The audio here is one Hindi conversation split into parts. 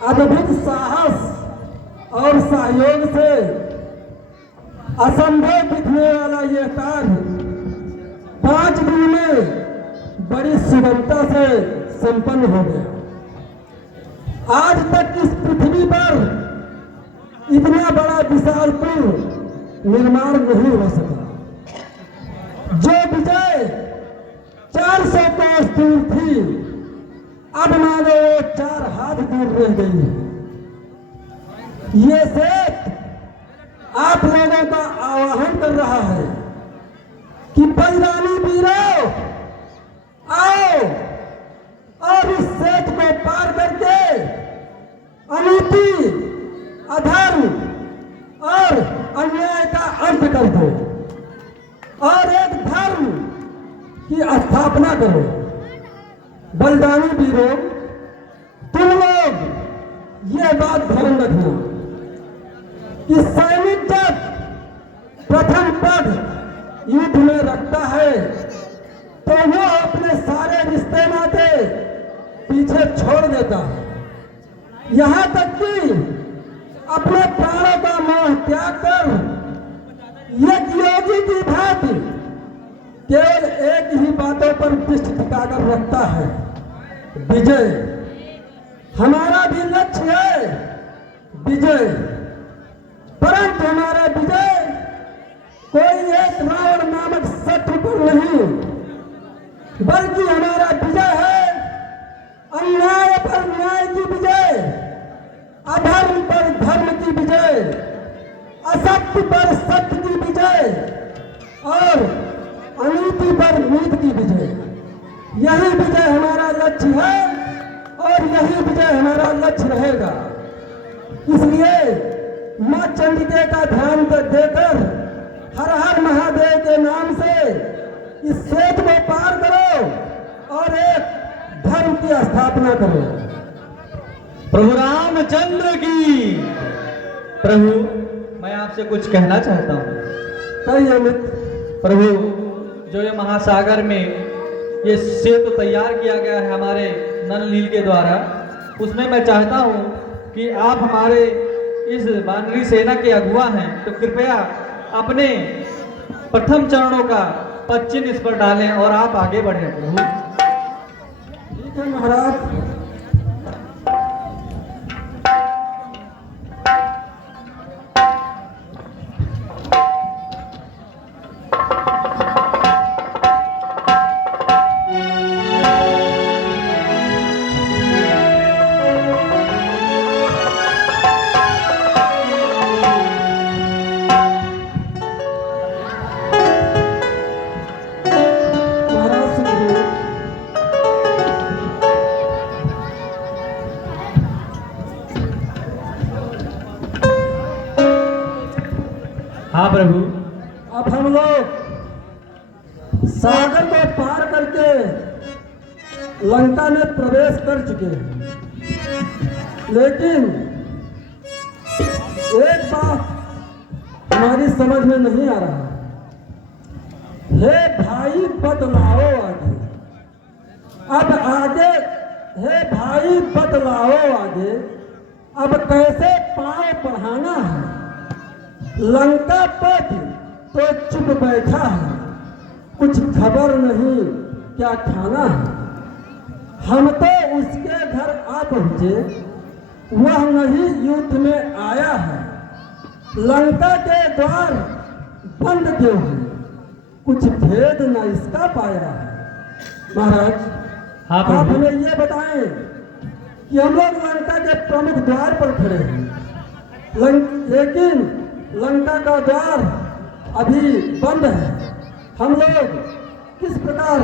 अद्भुत साहस और सहयोग से असंभव दिखने वाला यह कार्य 5 दिन में बड़ी सुगमता से संपन्न हो गया। आज तक इस पृथ्वी पर इतना बड़ा विशाल पुल निर्माण नहीं हो सका। जो विजय 400 कोस दूर थी, अब मानो वो 4 हाथ दूर रह गई है। ये सेठ आप लोगों का आह्वान कर रहा है कि बलिदानी वीरों, आओ और इस सेठ को पार करके अनीति, अधर्म और अन्याय का अंत कर दो और एक धर्म की स्थापना करो। बलिदानी वीरों, तुम लोग ये बात ध्यान रखना कि सैनिक जब प्रथम पद युद्ध में रखता है तो वो अपने सारे रिश्ते नाते पीछे छोड़ देता है, यहाँ तक कि अपने प्राणों का मोह त्याग कर एक योगी की भांति केवल एक ही बातों पर दृष्टि टिकाकर रखता है, विजय। हमारा भी लक्ष्य है विजय, परंतु हमारा विजय कोई एक रावण नामक शत्रु पर नहीं, बल्कि हमारा विजय है अन्याय पर न्याय की विजय, अधर्म पर धर्म की विजय, असत्य पर सत्य की विजय और अनीति पर नीति की विजय। यही विजय हमारा लक्ष्य है और यही विजय हमारा लक्ष्य रहेगा। इसलिए मां चंडिका का ध्यान देकर हर हर महादेव के नाम से इस सेतु को पार करो और एक धर्म की स्थापना करो। प्रभु रामचंद्र की। प्रभु, मैं आपसे कुछ कहना चाहता हूँ। कहिए मित्र। प्रभु, जो ये महासागर में ये सेतु तैयार किया गया है हमारे नल नील के द्वारा, उसमें मैं चाहता हूँ कि आप हमारे इस वानरी सेना के अगुआ हैं, तो कृपया अपने प्रथम चरणों का पद चिन्ह इस पर डालें और आप आगे बढ़ें। प्रभु ठीक है महाराज। हाँ प्रभु। अब हम लोग सागर को पार करके लंका में प्रवेश कर चुके हैं, लेकिन एक बात हमारी समझ में नहीं आ रहा। हे भाई बतलाओ आगे, अब आगे, हे भाई बतलाओ आगे, अब कैसे पांव बढ़ाना है। लंका पद तो चुप बैठा है, कुछ खबर नहीं क्या खाना है। हम तो उसके घर आ पहुंचे, वह नहीं युद्ध में आया है। लंका के द्वार बंद क्यों है, कुछ भेद न इसका पाया है। महाराज, हाँ आप हमें ये बताएं कि हम लोग लंका के प्रमुख द्वार पर खड़े हैं, लेकिन लंका का द्वार अभी बंद है। हम लोग किस प्रकार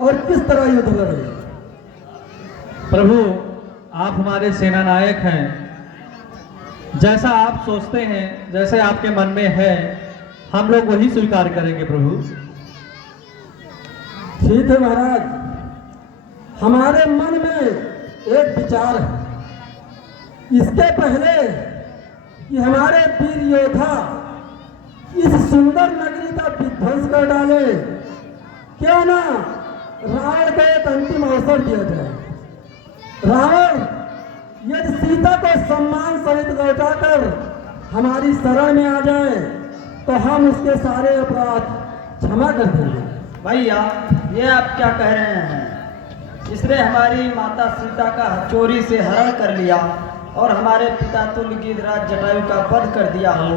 और किस तरह युद्ध लड़े। प्रभु, आप हमारे सेना नायक हैं, जैसा आप सोचते हैं, जैसे आपके मन में है, हम लोग वही स्वीकार करेंगे। प्रभु ठीक है महाराज, हमारे मन में एक विचार है। इसके पहले कि हमारे वीर योद्धा इस सुंदर नगरी का विध्वंस कर डाले, क्यों ना रावण को एक अंतिम अवसर दिया जाए। रावण यदि सीता को सम्मान सहित लौटाकर हमारी शरण में आ जाए तो हम उसके सारे अपराध क्षमा कर देंगे। भैया ये आप क्या कह रहे हैं? इसने हमारी माता सीता का चोरी से हरण कर लिया और हमारे पिता तुल्य गिरिराज जटायु का वध कर दिया हो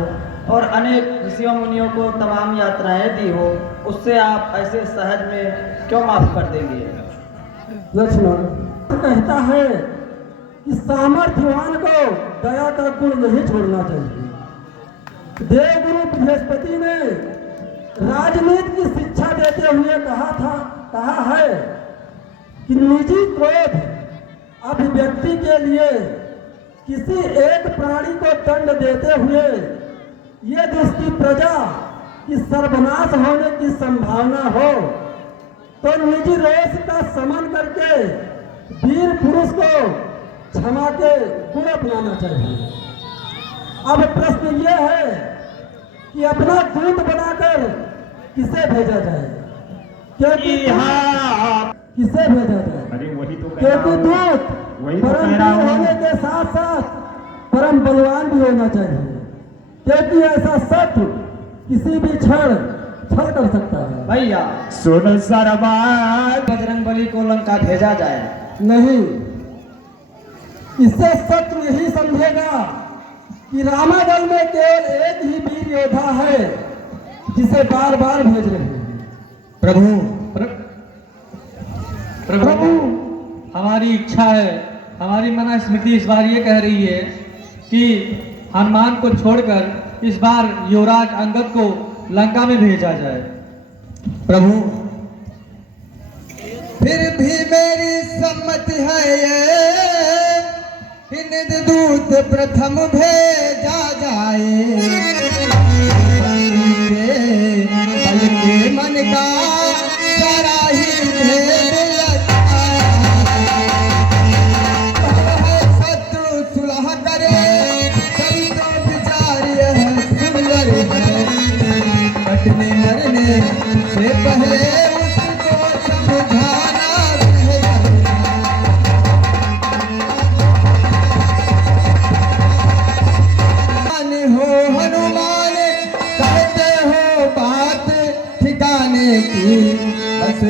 और अनेक ऋषियों मुनियों को तमाम यातनाएं दी हो, उससे आप ऐसे सहज में क्यों माफ कर देंगे? लक्ष्मण कहता है कि सामर्थ्यवान को दया का गुण नहीं छोड़ना चाहिए। देवगुरु बृहस्पति ने राजनीति की शिक्षा देते हुए कहा है कि निजी क्रोध अभिव्यक्ति के लिए किसी एक प्राणी को दंड देते हुए यदि उसकी प्रजा की सर्वनाश होने की संभावना हो तो निजी रोष का समन करके वीर पुरुष को क्षमा के गुण अपनाना चाहिए। अब प्रश्न यह है कि अपना दूत बनाकर किसे भेजा जाए, क्योंकि किसे भेजा जाए? अरे वही तो क्योंकि दूत परम वीर होने के साथ साथ परम बलवान भी होना चाहिए, क्योंकि ऐसा शत्रु किसी भी क्षण छल कर सकता है। भैया सुन सारा बात, बजरंगबली को लंका भेजा जाए? नहीं, इससे शत्रु यही समझेगा कि रामादल में केवल एक ही वीर योद्धा है जिसे बार बार भेज रहे हैं। प्रभु हमारी इच्छा है, हमारी मना स्मृति इस बार ये कह रही है कि हनुमान को छोड़कर इस बार युवराज अंगद को लंका में भेजा जाए। प्रभु फिर भी मेरी सम्मति है ये कि निज दूत प्रथम भेजा जाए। बल्कि मन का सारा ही भेद शत्रु सुलह करे तभी तो विचार यह सुंदर है। कटने मरने से पहले उसको समझाना हो। हनुमान कहते हो बात ठिकाने की, बस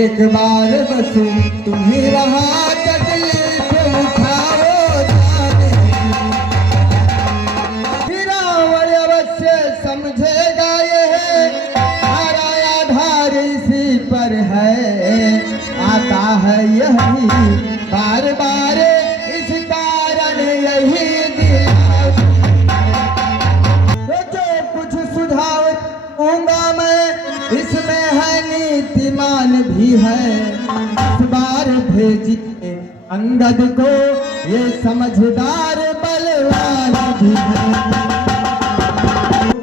एक बार बस तुम ही वहाँ तकलीफ उठाओ जाने की। रावण अवश्य समझेगा ये हमारा आधार इसी पर है। आता है यही बार बार इस कारण यही कुछ सुझाव दूंगा मैं, इसमें है नीतिमान भी है। इस बार भेजिए अंगद को ये समझदार बलवान भी है।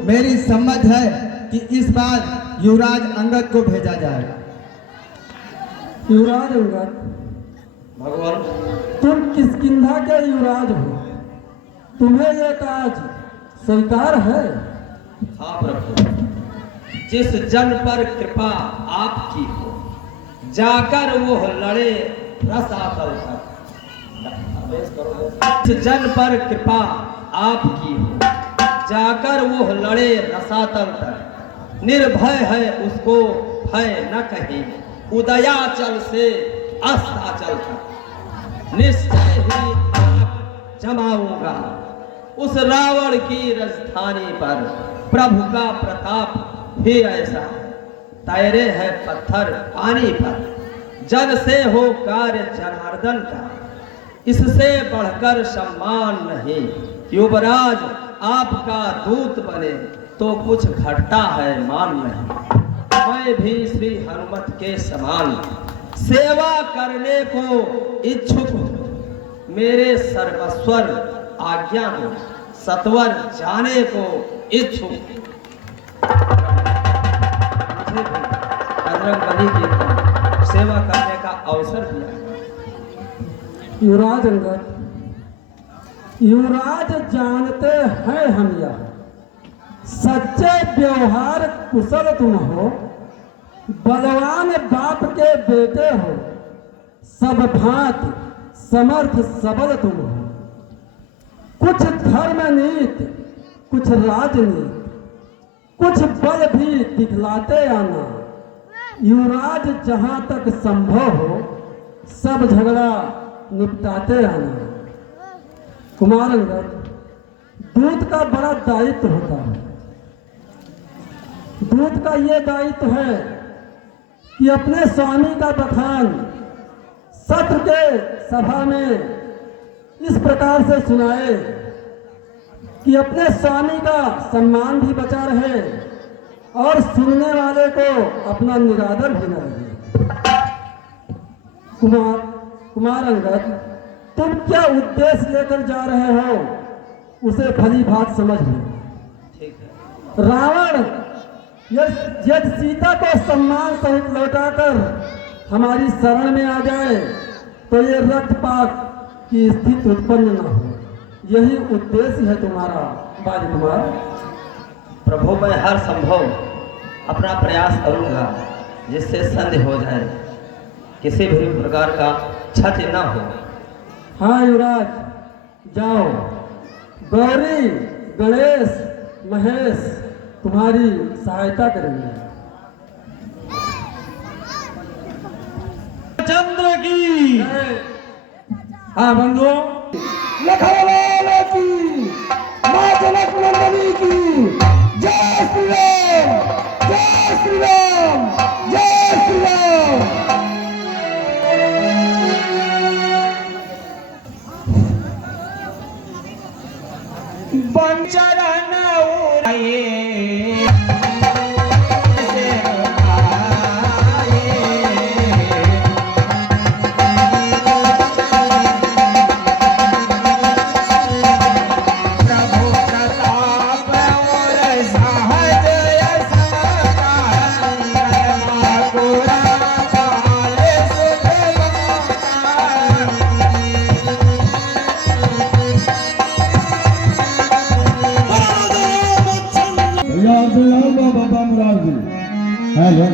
मेरी समझ है कि इस बार युवराज अंगद को भेजा जाए। युवराज अंगद, भगवान तुम किष्किंधा के युवराज हो, तुम्हें यह काज स्वीकार है? हाँ प्रभु, जिस जन पर कृपा आपकी हो जाकर वो लड़े रसातल तक। जिस जन पर कृपा आपकी हो जाकर वो लड़े रसातल तक। निर्भय है उसको भय न कहीं, उदयाचल से अस्ताचल तक। निश्चय ही आप जमाऊंगा उस रावण की राजधानी पर। प्रभु का प्रताप भी ऐसा तैरे है पत्थर पानी पर। जन से हो कार्य जनार्दन का, इससे बढ़कर सम्मान नहीं। युवराज आपका दूत बने तो कुछ घटता है मान नहीं। मैं भी श्री हनुमत के समान सेवा करने को इच्छुक हूँ। मेरे सर्वस्वर आज्ञा हो सत्वर जाने को इच्छुक। मुझे भी बजरंगबली की सेवा करने का अवसर दिया। युवराज अंगद, युवराज जानते हैं हम यह सच्चे व्यवहार कुशल तुम हो, बलवान बाप के बेटे हो, सब भांति समर्थ सबल तुम हो। कुछ धर्म नीति, कुछ राजनीति, कुछ बल भी दिखलाते आना। युवराज जहां तक संभव हो सब झगड़ा निपटाते आना। कुमार अंगद, दूत का बड़ा दायित्व होता है। दूत का ये दायित्व है कि अपने स्वामी का बखान सत्र के सभा में इस प्रकार से सुनाए कि अपने स्वामी का सम्मान भी बचा रहे और सुनने वाले को अपना निरादर भी न रहे। कुमार अंगद, तुम क्या उद्देश्य लेकर जा रहे हो उसे भली बात समझ लो। ठीक है। रावण यदि सीता को सम्मान सहित लौटाकर हमारी शरण में आ जाए तो ये रक्तपात की स्थिति उत्पन्न न हो। यही उद्देश्य है तुम्हारा बाली कुमार। प्रभु, मैं हर संभव अपना प्रयास करूंगा जिससे संधि हो जाए, किसी भी प्रकार का क्षति न हो। हाँ युवराज, जाओ। गौरी, गणेश, महेश तुम्हारी सहायता करेंगे। चंद्र की। हाँ बंधुओं, लखनऊ की, मां जनक नंदिनी की जय श्री राम, जय श्री राम, जय श्री राम। बंचरण उड़ाए बाबा हेलो